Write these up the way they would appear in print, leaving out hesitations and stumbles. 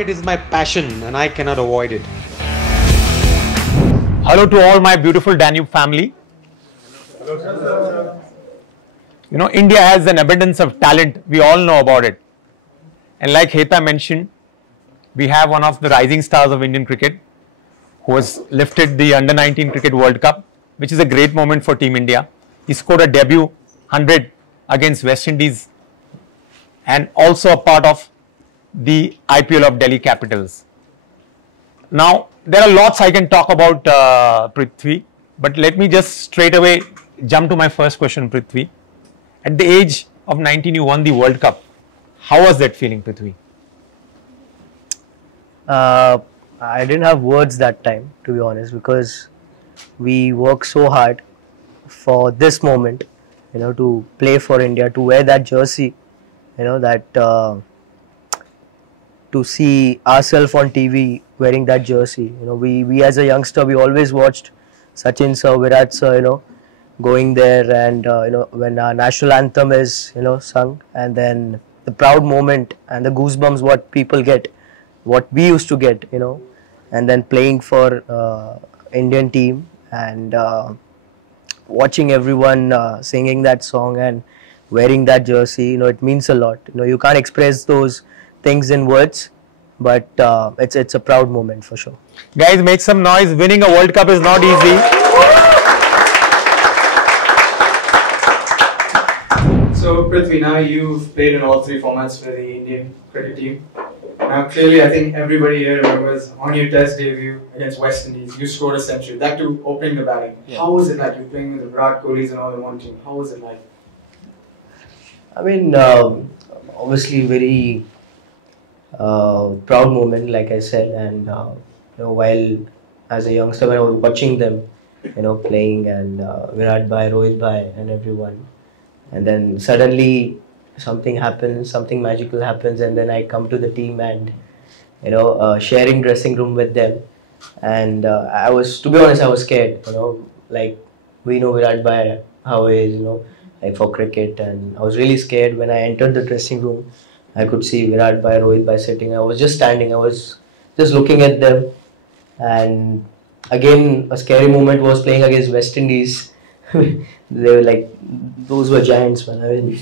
Cricket is my passion and I cannot avoid it. Hello to all my beautiful Danube family. You know, India has an abundance of talent. We all know about it. And like Heta mentioned, we have one of the rising stars of Indian cricket who has lifted the Under-19 Cricket World Cup, which is a great moment for Team India. He scored a debut 100 against West Indies and also a part of the IPL of Delhi Capitals. Now, there are lots I can talk about Prithvi, but let me just straight away jump to my first question, Prithvi. At the age of 19, you won the World Cup. How was that feeling, Prithvi? I didn't have words that time, to be honest, because we worked so hard for this moment, you know, to play for India, to wear that jersey, you know, that to see ourselves on TV wearing that jersey. You know, we as a youngster, we always watched Sachin sir, Virat sir, you know, going there and, you know, when our national anthem is, you know, sung, and then the proud moment and the goosebumps what people get, what we used to get, you know, and then playing for Indian team and watching everyone singing that song and wearing that jersey, you know, it means a lot. You know, you can't express those things in words, but it's a proud moment for sure. Guys, make some noise. Winning a World Cup is not easy. So Prithvi, now you've played in all three formats for the Indian cricket team. Now clearly I think everybody here remembers on your test debut against West Indies, you scored a century, that too opening the batting. Yeah. How was it like? You're playing with the Virat Kohlis and all in one team. How was it like? I mean, obviously very proud moment, like I said, and you know, while as a youngster when I was watching them, you know, playing and Virat bhai, Rohit bhai and everyone, and then suddenly something happens, something magical happens, and then I come to the team and, you know, sharing dressing room with them, and I was, to be honest, I was scared, you know, like we know Virat bhai how he is, you know, like for cricket, and I was really scared when I entered the dressing room. I could see Virat bhai, Rohit bhai sitting. I was just standing. I was just looking at them, and again a scary moment was playing against West Indies. They were like, those were giants, man. I mean,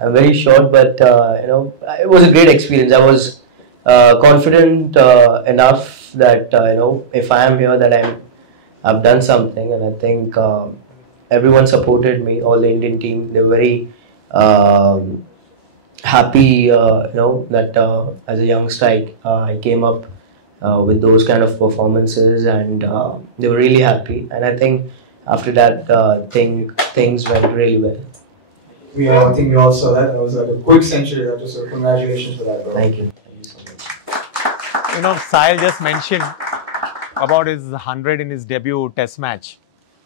I'm very short, but you know, it was a great experience. I was confident enough that you know, if I am here, that I've done something, and I think everyone supported me. All the Indian team, they were very happy, you know, that as a youngster I came up with those kind of performances, and they were really happy. And I think after that things went really well. I think we all saw that. That was like a quick century. That was so congratulations for that, bro. Thank you. Thank you so much. You know, Sahil just mentioned about his 100 in his debut test match.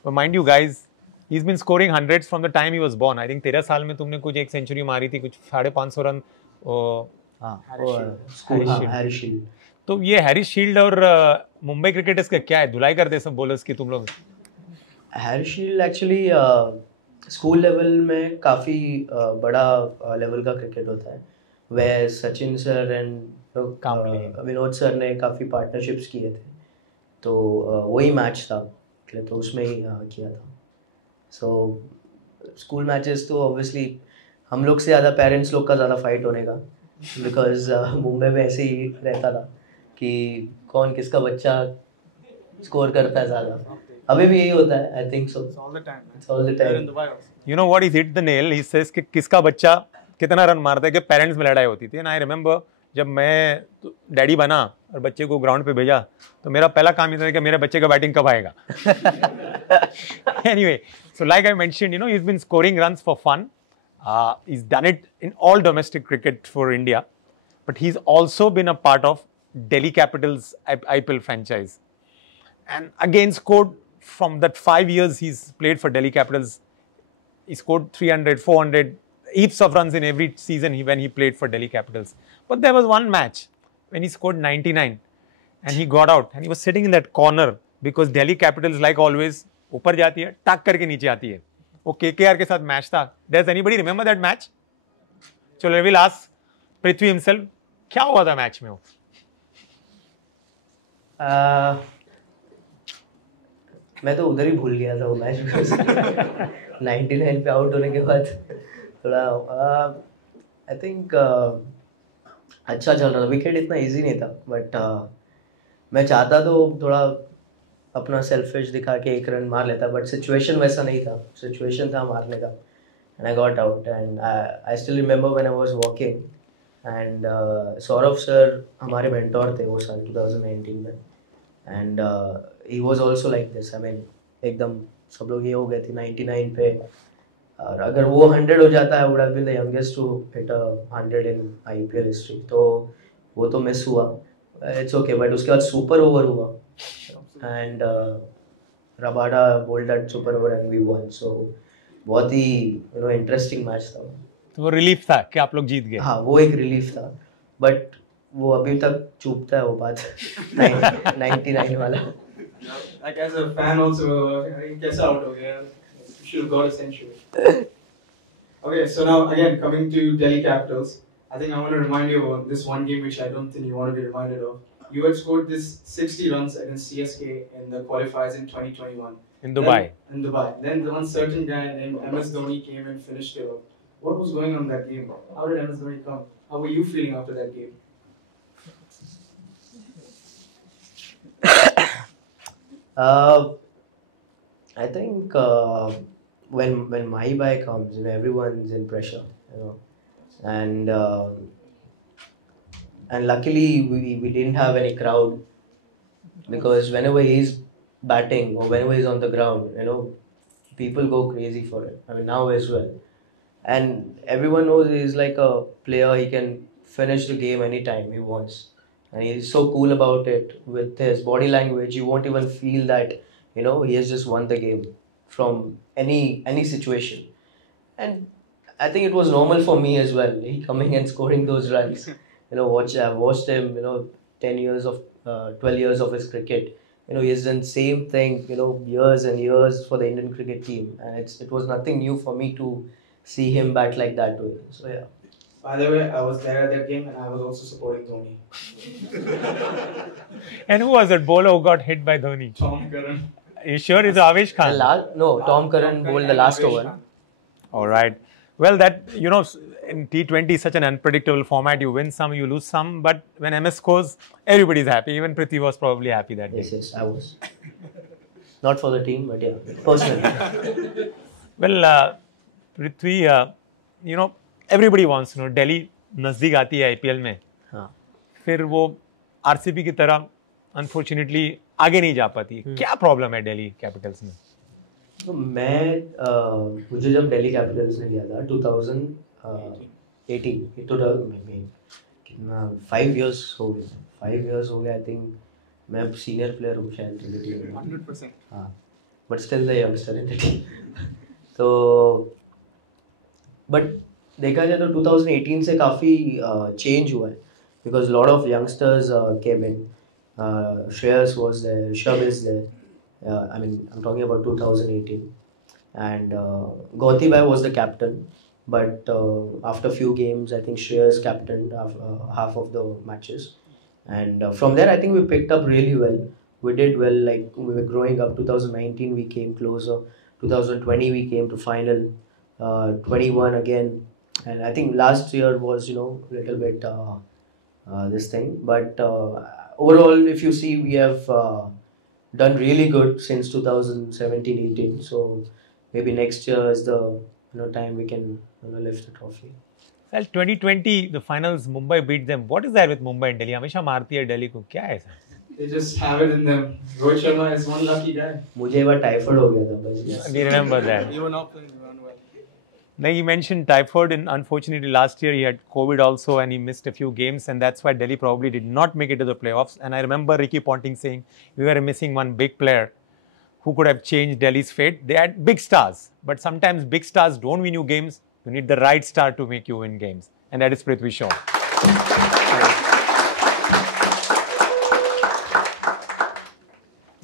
But mind you guys, he's been scoring hundreds from the time he was born. I think 13 साल में तुमने कुछ एक century मारी थी, कुछ 550 run. Harris shield. तो ये हैरिस शील्ड और मुंबई क्रिकेटर्स का क्या है? धुलाई करते सब बॉलर्स की तुम लोग. Harris shield actually school level में काफ़ी बड़ा लेवल का क्रिकेट होता है, वह Sachin sir and Vinod sir ने काफ़ी पार्टनरशिप्स किए थे, तो वही मैच था, तो उसमें ही किया था. सो स्कूल मैचेस तो ऑब्वियसली हम लोग से ज़्यादा पेरेंट्स लोग का ज़्यादा फाइट होने का, बिकॉज मुंबई में ऐसे ही रहता था कि कौन किसका बच्चा स्कोर करता है ज़्यादा. अभी भी यही होता है, I think so. It's all the time. You know what, he hit the nail. He says कि किसका बच्चा कितना रन मारता है, कि पेरेंट्स में लड़ाई होती थी. एंड आई रिमेंबर जब मैं डैडी बना और बच्चे को ग्राउंड पे भेजा, तो मेरा पहला काम ये था कि मेरे बच्चे का बैटिंग कब आएगा. Anyway, so like I mentioned, you know, he's been scoring runs for fun. He's done it in all domestic cricket for India, but he's also been a part of Delhi Capitals IPL franchise, and again scored from that 5 years he's played for Delhi Capitals. He scored 300, 400, heaps of runs in every season when he played for Delhi Capitals. But there was one match when he scored 99 and he got out and he was sitting in that corner because Delhi Capitals, like always, ऊपर जाती है, टक करके नीचे आती है. वो KKR के साथ मैच था. Does anybody remember that match? चलो, we'll ask Prithvi himself, क्या हुआ था मैच में वो? मैं तो उधर ही भूल गया था वो मैच बिकॉज 99 पे आउट होने के बाद थोड़ा आई थिंक अच्छा चल रहा था, विकेट इतना इजी नहीं था बट मैं चाहता तो थोड़ा अपना सेल्फिश दिखा के एक रन मार लेता बट सिचुएशन वैसा नहीं था, सिचुएशन था मारने का and I got out and I still remember when I was walking and Saurabh sir हमारे मेंटोर थे वो साल 2019 में and he was also like this I mean एकदम सब लोग ये हो गए थे 99 पे और अगर वो 100 हो जाता है would have been the youngest to hit 100 in IPL history, तो वो तो मिस हुआ, इट्स ओके बट उसके बाद सुपर ओवर हुआ and Rabada bowled that super over and we won, so बहुत ही इंटरेस्टिंग मैच था। तो वो रिलीफ था कि आप लोग जीत गए? हाँ वो एक रिलीफ था बट वो अभी तक चुभता है वो बात 99 वाला। Like as a fan also, कैसा out हो गया? You should have got a century. Okay, so now again coming to Delhi Capitals, I think I want to remind you of this one game which I don't think you want to be reminded of. You had scored this 60 runs against CSK in the qualifiers in 2021. In Dubai. In Dubai. Then one certain guy named MS Dhoni came and finished it off. What was going on in that game? How did MS Dhoni come? How were you feeling after that game? I think when my bye comes, everyone's in pressure, and luckily we didn't have any crowd because whenever he's batting or whenever he's on the ground, people go crazy for it. I mean now as well, and everyone knows he's like a player. He can finish the game anytime he wants. And he's so cool about it with his body language. You won't even feel that, he has just won the game from any situation. And I think it was normal for me as well. He coming and scoring those runs. I've watched him, 10 years of, 12 years of his cricket. He has done same thing, years and years for the Indian cricket team. And it was nothing new for me to see him bat like that way. So yeah. By the way, I was there at that game and I was also supporting Dhoni. And who was that bowler who got hit by Dhoni? Tom Curran. Are you sure it's Avesh Khan? Tom Curran bowled the last over. All right. Well, that, in T20 is such an unpredictable format. You win some, you lose some. But when MS scores, everybody's happy. Even Prithvi was probably happy that day. Yes, I was. Not for the team, but yeah, personally. Well, Prithvi, everybody wants to know, Delhi नजदीक आती है IPL में, हाँ, फिर वो RCB की तरह unfortunately आगे नहीं जा पाती। क्या प्रॉब्लम है दिल्ली कैपिटल्स में? तो मुझे जब दिल्ली कैपिटल्स ने लिया था 2018 कितना 5 years हो गए, 5 years हो गया। आई थिंक मैं सीनियर प्लेयर हूँ शायद टीम में 100%. हाँ, but still the youngster in the team. तो बट देखा जाए तो 2018 से काफ़ी चेंज हुआ है because lot of youngsters came in. Shreyas was there, Rishabh is there. I mean, I'm talking about 2018. And Gauti Bhai was the captain. But after a few games, I think Shreyas captained half of the matches. And from there, I think we picked up really well. We did well, like we were growing up. 2019, we came closer. 2020, we came to final. 21 again. And I think last year was, a little bit this thing. But overall, if you see, we have done really good since 2017-18. So maybe next year is the time we can lift the trophy. Well, 2020 the finals, Mumbai beat them. What is there with Mumbai and Delhi? हमेशा मारती है दिल्ली को, क्या है ऐसा? They just have it in them. Rohit Sharma is one lucky guy. मुझे एक बार typhoid हो गया था बस। We remember that. You were not playing well. Now you mentioned typhoid, and unfortunately last year he had COVID also and he missed a few games, and that's why Delhi probably did not make it to the playoffs. And I remember Ricky Ponting saying we were missing one big player who could have changed Delhi's fate. They had big stars, but sometimes big stars don't win you games. You need the right star to make you win games, and that is Prithvi Shaw.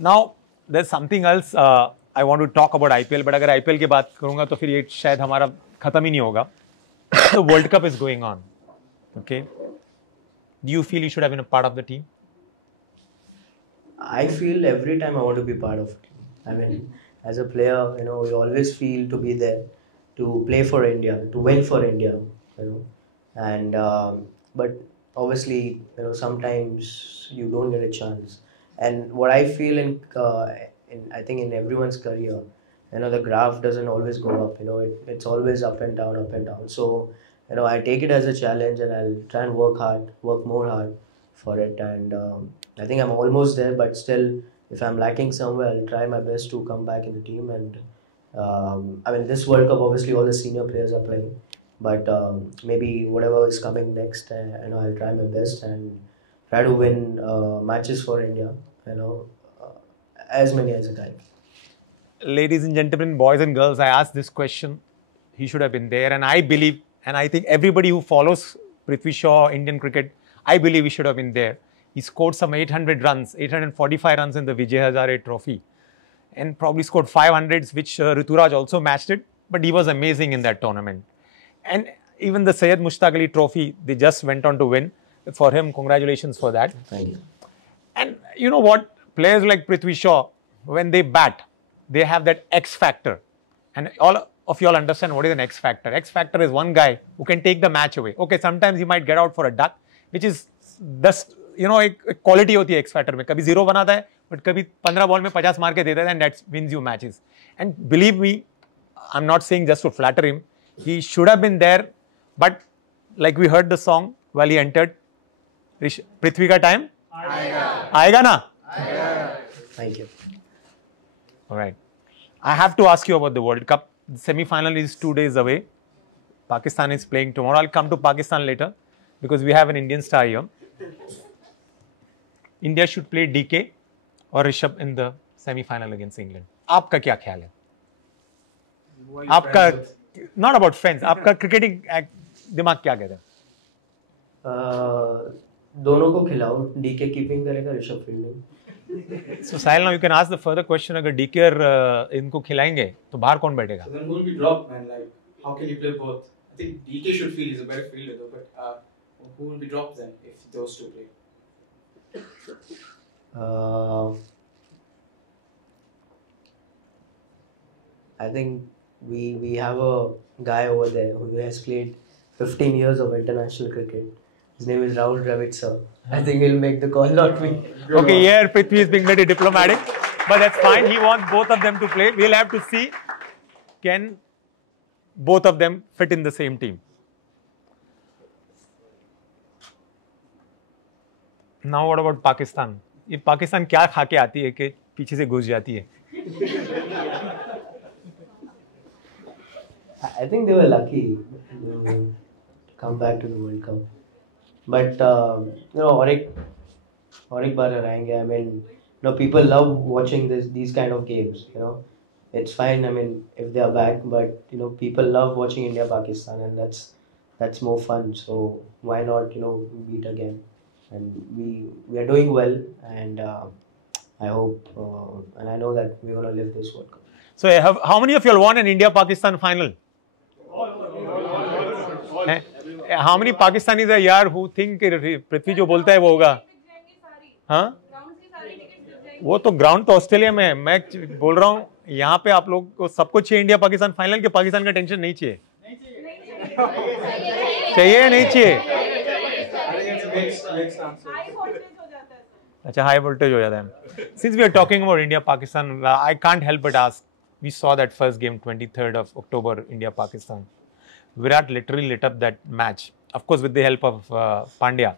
Now there's something else I want to talk about IPL, but अगर IPL की बात करूँगा तो फिर ये शायद हमारा खत्म ही नहीं होगा। The World Cup is going on. Okay. Do you feel you should have been a part of the team? I feel every time I want to be part of it. I mean, as a player, you know, you always feel to be there, to play for India, to win for India, you know, and but obviously, you know, sometimes you don't get a chance. And what I feel in I think in everyone's career, you know, the graph doesn't always go up. You know, it's always up and down, up and down. So, you know, I take it as a challenge, and I'll try and work hard, work more hard for it. And I think I'm almost there, but still, if I'm lacking somewhere, I'll try my best to come back in the team. And I mean, this World Cup, obviously, all the senior players are playing, but maybe whatever is coming next, you know, I'll try my best and try to win matches for India. You know, as many as I can. Ladies and gentlemen, boys and girls, I asked this question. He should have been there, and I believe, and I think everybody who follows Prithvi Shaw, Indian cricket, I believe he should have been there. He scored some 800 runs, 845 runs in the Vijay Hazare Trophy, and probably scored 500s, which Rituraj also matched it. But he was amazing in that tournament. And even the Syed Mushtaq Ali Trophy, they just went on to win. For him, congratulations for that. Thank you. And you know what? Players like Prithvi Shaw, when they bat, they have that X factor. And all of you all understand what is an X factor. X factor is one guy who can take the match away. Okay, sometimes he might get out for a duck, which is just, you know, एक quality होती है X factor में. कभी 0 बनाता है, but कभी 15 ball में 50 मार के देता है, and that wins you matches. And believe me, I'm not saying just to flatter him. He should have been there, but like we heard the song while he entered, Prithvi का time आएगा ना? Thank you. All right. I have to ask you about the World Cup. The semi-final is 2 days away. Pakistan is playing tomorrow. I'll come to Pakistan later because we have an Indian star here. India should play DK or Rishabh in the semi-final against England. आपका क्या ख्याल है? आपका not about friends. आपका cricketing दिमाग क्या कहता है? दोनों को खिलाओ. DK कीपिंग करेगा, Rishabh fielding. So Sahil, now you can ask the further question. अगर DK और इनको खिलाएंगे तो बाहर कौन बैठेगा? So then who will be dropped, man? Like, how can you play both? I think DK should feel he's a better fielder though, but who will be dropped then if those two play? I think we have a guy over there who has played 15 years of international cricket. His name is Rahul Dravid, sir. I think he'll make the call, not me. Okay, here Prithvi is being very diplomatic, but that's fine. He wants both of them to play. We'll have to see, can both of them fit in the same team. Now what about Pakistan? ये पाकिस्तान क्या खा के आती है कि पीछे से घुस जाती है? I think they were lucky to come back to the World Cup. But you know, और एक बार हराएंगे. I mean, you know, people love watching these kind of games. You know, it's fine. I mean, if they are back, but you know, people love watching India Pakistan, and that's more fun. So why not, you know, beat again? And we are doing well, and I hope and I know that we're gonna live this World Cup. So how many of you all want an India Pakistan final? How many Pakistanis are यार who think पृथ्वी जो बोलता है वो होगा? हाँ? वो तो ground तो ऑस्ट्रेलिया में है. मैं बोल रहा हूँ यहाँ पे आप लोग को सबको चाहिए इंडिया पाकिस्तान फाइनल के पाकिस्तान का टेंशन नहीं चाहिए. चाहिए या नहीं चाहिए? अच्छा, हाई वोल्टेज हो जाता है. Since we are talking about India Pakistan, I can't help but ask. We saw that first game, 23rd of October, India Pakistan. Virat literally lit up that match. Of course, with the help of Pandya.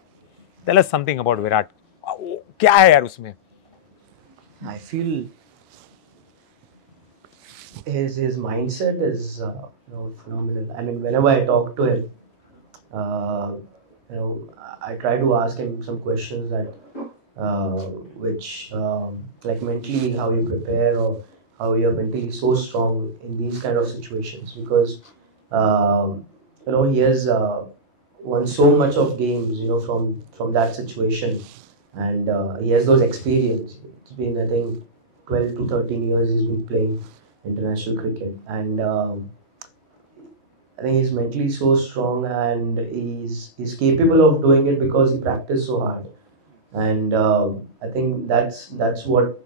Tell us something about Virat. क्या है यार उसमें? I feel his mindset is you know, phenomenal. I mean, whenever I talk to him, you know, I try to ask him some questions that which like mentally how you prepare or how you're mentally so strong in these kind of situations, because you know, he has won so much of games, you know, from that situation, and he has those experience. It's been, I think, 12 to 13 years he's been playing international cricket, and I think he's mentally so strong, and he's capable of doing it because he practiced so hard. and I think that's what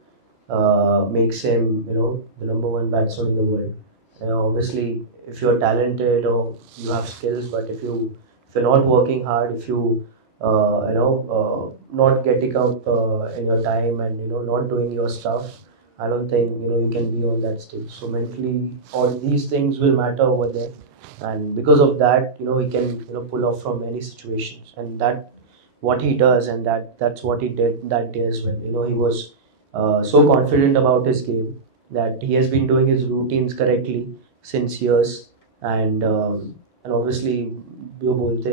makes him, the number one batsman in the world. Obviously, if you're talented or you have skills, but if you're not working hard, if you not getting up in your time, and not doing your stuff, I don't think you can be on that stage. So mentally, all these things will matter over there, and because of that, he can pull off from any situations, and that what he does, and that's what he did that day as well. He was so confident about his game that he has been doing his routines correctly since years, and obviously जो बोलते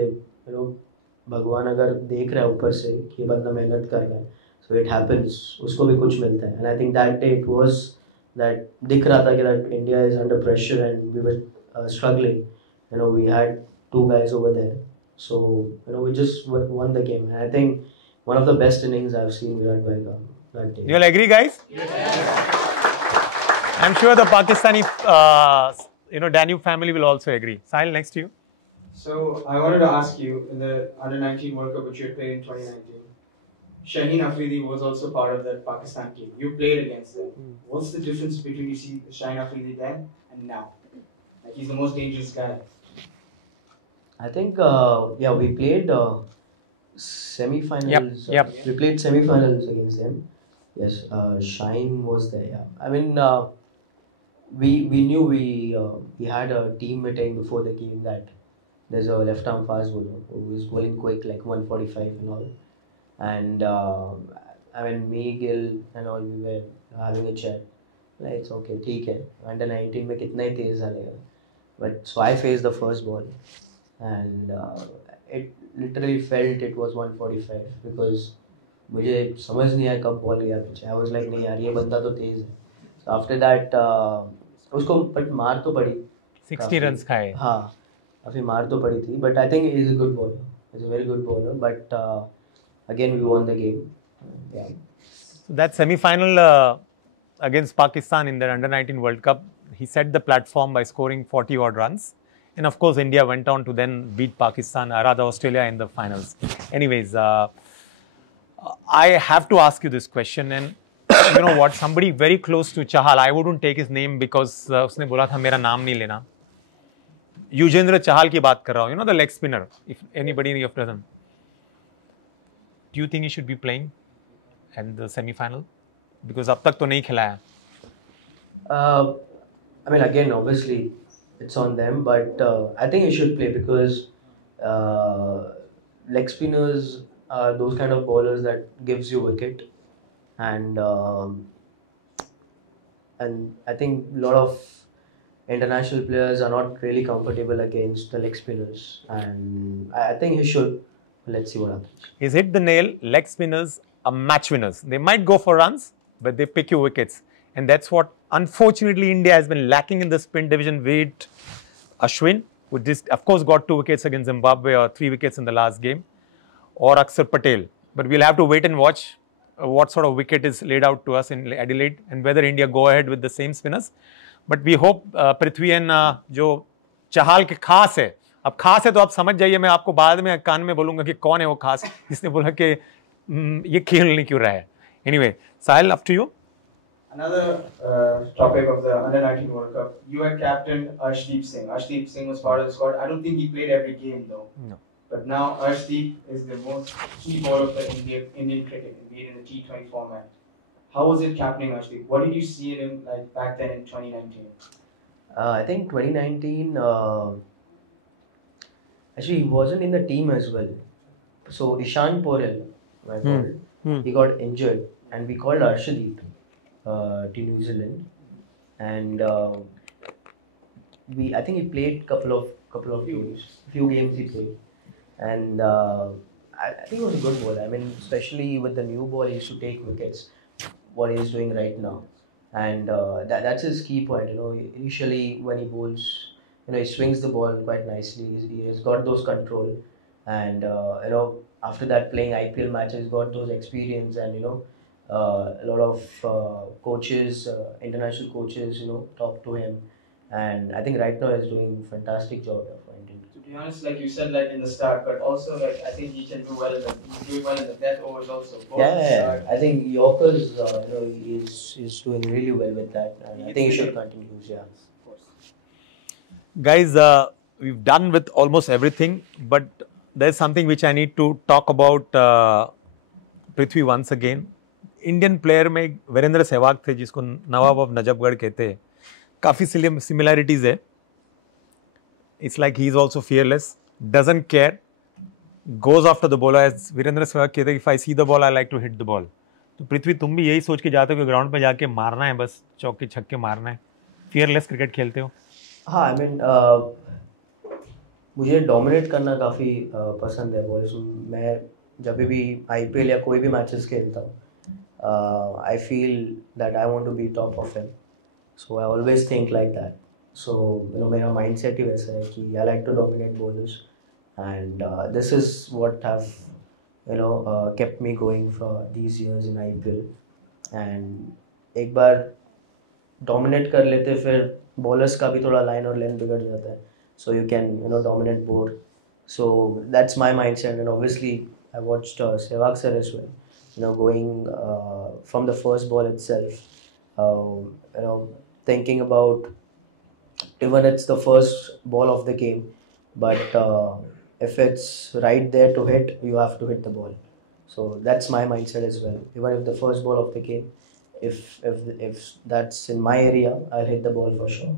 भगवान अगर देख रहा है ऊपर से कि ये बंदा मेहनत कर रहा है, so it happens, उसको भी कुछ मिलता है. And I think that day it was that दिख रहा था कि that India is under pressure and we were struggling. We had two guys over there, so we just won the game. And I think one of the best innings I've seen Virat Bhai come that day. You all agree, guys? I'm sure the Pakistani, Danube family will also agree. Sahil, next to you. So I wanted to ask you, in the Under-19 World Cup which you had played in 2019, Shaheen Afridi was also part of that Pakistan team. You played against them. What's the difference between you see Shaheen Afridi then and now? Like, he's the most dangerous guy. I think we played semi-finals. Yep. We played semi-finals against them. Yes, Shine was there. Yeah, I mean, we knew we had a team meeting before the game that there's a left-arm fast bowler who is bowling quick, like 145 and all. And I mean, me, Gil, and all, we were having a chat. Like, it's okay, ठीक है. Under 19 में कितना ही तेज डालेगा. But so I faced the first ball, and it literally felt it was 145 because मुझे समझ नहीं आया कब बॉल गया पीछे. I was like, नहीं यार, ये बंदा तो तेज है. So after that, उसको but मार तो पड़ी. 60 runs खाए. हाँ, काफी मार तो पड़ी थी. But I think he is a good bowler. He's a very good bowler. But again, we won the game. Yeah. So that semi-final against Pakistan in the Under-19 World Cup, he set the platform by scoring 40 odd runs. And of course, India went on to then beat Pakistan, or rather Australia, in the finals. Anyways, I have to ask you this question. And you know what? Somebody very close to Chahal, I wouldn't take his name because उसने बोला था मेरा नाम नहीं लेना. युजेंद्र चहाल की बात कर रहा हूँ. You know, the leg spinner. If anybody of them, do you think he should be playing in the semi-final? Because अब तक तो नहीं खिलाया. I mean, again, obviously, it's on them, but I think he should play because leg spinners are those kind of bowlers that gives you wicket, and I think a lot of international players are not really comfortable against the leg spinners, and I think he should. Let's see what happens. He's hit the nail. Leg spinners are match winners. They might go for runs, but they pick you wickets. And that's what, unfortunately, India has been lacking in the spin division with Ashwin, who just, of course, got 2 wickets against Zimbabwe, or 3 wickets in the last game, or Akshar Patel. But we'll have to wait and watch what sort of wicket is laid out to us in Adelaide and whether India go ahead with the same spinners. But we hope Prithvi and जो चहाल के खास है, अब खास है तो आप समझ जाइए, मैं आपको बाद में कान में बोलूँगा कि कौन है वो खास जिसने बोला कि ये खेल नहीं क्यों रहा है. Anyway, Sahil, up to you. Another topic of the Under-19 World Cup, you had captained Arshdeep Singh. Arshdeep Singh was part of the squad. I don't think he played every game though. No. But now Arshdeep is the most key bowler of the Indian cricket, indeed in the T20 format. How was it captaining Arshdeep? What did you see in him like back then in 2019? I think 2019, actually he wasn't in the team as well. So Ishan Porel, he got injured, and we called Arshdeep to New Zealand, and I think he played couple of games, few games he played, and I think he was a good bowler. I mean, especially with the new ball, he used to take wickets. What he's doing right now, and that's his key point. Initially when he bowls, he swings the ball quite nicely. He has got those control, and after that playing IPL matches, got those experience, and a lot of coaches, international coaches, talk to him, and I think right now he's doing fantastic job here for Indian. To be honest, like you said, like in the start, but also like I think he can do well in the he's doing well in the death overs also. Both Yeah, the yeah, start. yeah. I think Yorkers, he's doing really well with that, and I think he should continue. Yeah. Of course. Guys, we've done with almost everything, but there's something which I need to talk about Prithvi once again. Indian player में एक वीरेंद्र सहवाग थे जिसको नवाब of Najafgarh कहते हैं. काफ़ी similarities है. It's like he's also fearless, doesn't care, goes after the ball as Virendra Sehwag कहते हैं, if I see the ball I like to hit the ball. तो पृथ्वी तुम भी यही सोच के जाते हो कि ग्राउंड पे जाके मारना है, बस चौके छक्के मारना है, fearless क्रिकेट खेलते हो? हाँ, I mean, मुझे डोमिनेट करना काफ़ी पसंद है. बॉल्स मैं जब भी IPL या कोई भी मैचेस खेलता हूँ, I feel that I want to be top of him. So I always think like that. So मेरा mindset ही वैसा है कि I like to dominate bowlers, and this is what have kept me going for these years in IPL. And एक बार dominate कर लेते फिर bowlers का भी थोड़ा line और length बिगड़ जाता है. So you can dominate more. So that's my mindset, and obviously I watched Sehwag sir as well. Going from the first ball itself, thinking about even it's the first ball of the game, but if it's right there to hit, you have to hit the ball. So that's my mindset as well. Even if the first ball of the game, if that's in my area, I'll hit the ball for sure.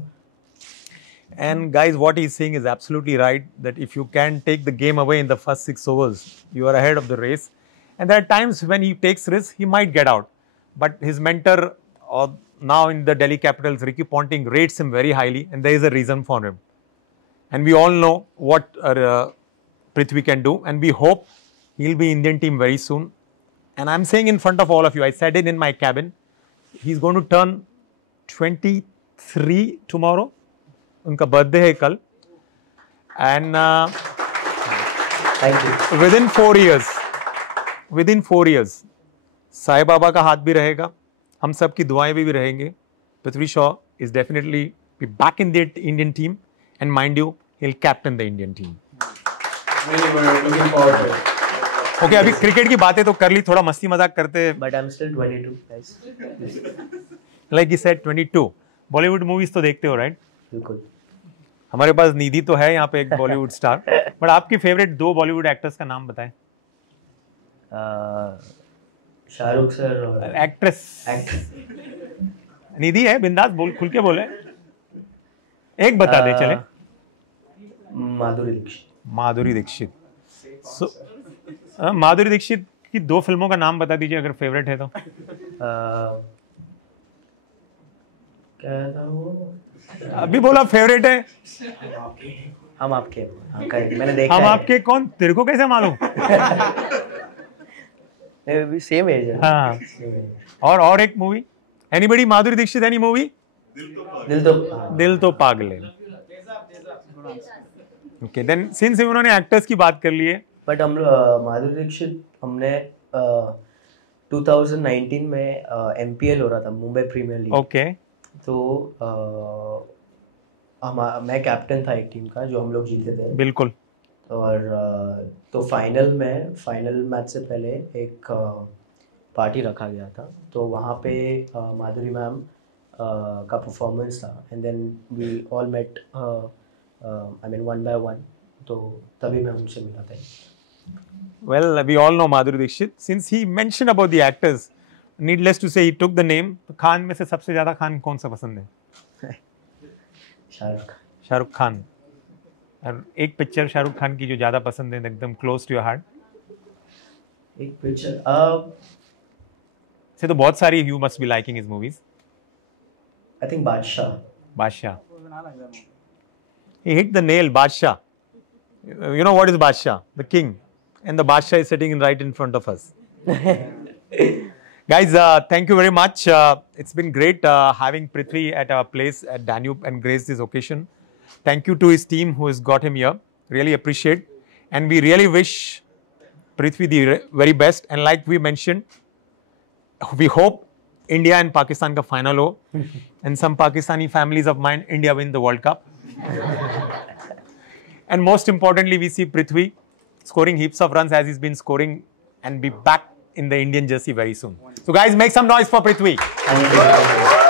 And guys, what he's saying is absolutely right, that if you can take the game away in the first 6 overs, you are ahead of the race. And there are times when he takes risks, he might get out. But his mentor, now in the Delhi Capitals, Ricky Ponting, rates him very highly, and there is a reason for him. And we all know what Prithvi can do, and we hope he'll be Indian team very soon. And I'm saying in front of all of you, I said it in my cabin, he's going to turn 23 tomorrow. Unka birthday hai kal. And Thank you. within 4 years, Sai Baba का हाथ भी रहेगा, हम सब की दुआएं भी रहेंगे. Prithvi Shaw is definitely be back in the Indian team, and mind you, he'll captain the Indian team. Really, we're looking forward to it. Okay, अभी क्रिकेट की बातें तो कर ली, थोड़ा मस्ती मजाक करते. But I'm still 22, guys. Like he said, 22. Bollywood movies तो देखते हो, राइट? बिल्कुल. हमारे पास निधि तो है यहाँ पे एक बॉलीवुड स्टार, बट आपकी फेवरेट 2 बॉलीवुड एक्टर्स का नाम बताएं. शाहरुख सर और एक्ट्रेस. निधि है, बिंदास बोल, खुल के बोले. एक बता दे चले. माधुरी दीक्षित. माधुरी दीक्षित. माधुरी दीक्षित की 2 फिल्मों का नाम बता दीजिए अगर फेवरेट है तो. क्या था वो? अभी बोला फेवरेट है. हम आपके. मैंने देखा. हम आपके कौन? तेरे को कैसे मालूम? भी सेम एज है. हाँ. और एक movie. Anybody? Madhuri Dixit any movie? दिल तो पागल है. ओके, देन सिंस उन्होंने एक्टर्स की बात कर ली है, बट हम माधुरी दीक्षित हमने 2019 में MPL हो रहा था, मुंबई प्रीमियर लीग. ओके. तो मैं कैप्टन था एक टीम का जो हम लोग जीते थे. बिल्कुल. और तो फाइनल मैच से पहले एक पार्टी रखा गया था, तो वहाँ पे माधुरी मैम का परफॉर्मेंस था, and then we all met I mean 1 by 1. तो तभी मैं उनसे मिला था. Well, we all know Madhuri Dixit. Since he mentioned about the actors, needless to say, he took the name. तो खान में से सबसे ज्यादा खान कौन सा पसंद है? शाहरुख खान. और एक पिक्चर शाहरुख खान की जो ज्यादा पसंद है, एकदम क्लोज टू योर हार्ट. एक पिक्चर से तो बहुत सारी. You must be liking his movies. I think Badshah. He hit the nail. Badshah. You know what is Badshah? The king. And the Badshah is sitting right in front of us. Guys, thank you very much. It's been great having Prithvi at our place at Danube and grace this occasion. Thank you to his team who has got him here. Really appreciate. And we really wish Prithvi the very best. And like we mentioned, we hope India and Pakistan ka final ho, and some Pakistani families of mine, India win the World Cup. And most importantly, we see Prithvi scoring heaps of runs as he's been scoring and be back in the Indian jersey very soon. So guys, make some noise for Prithvi. Thank you.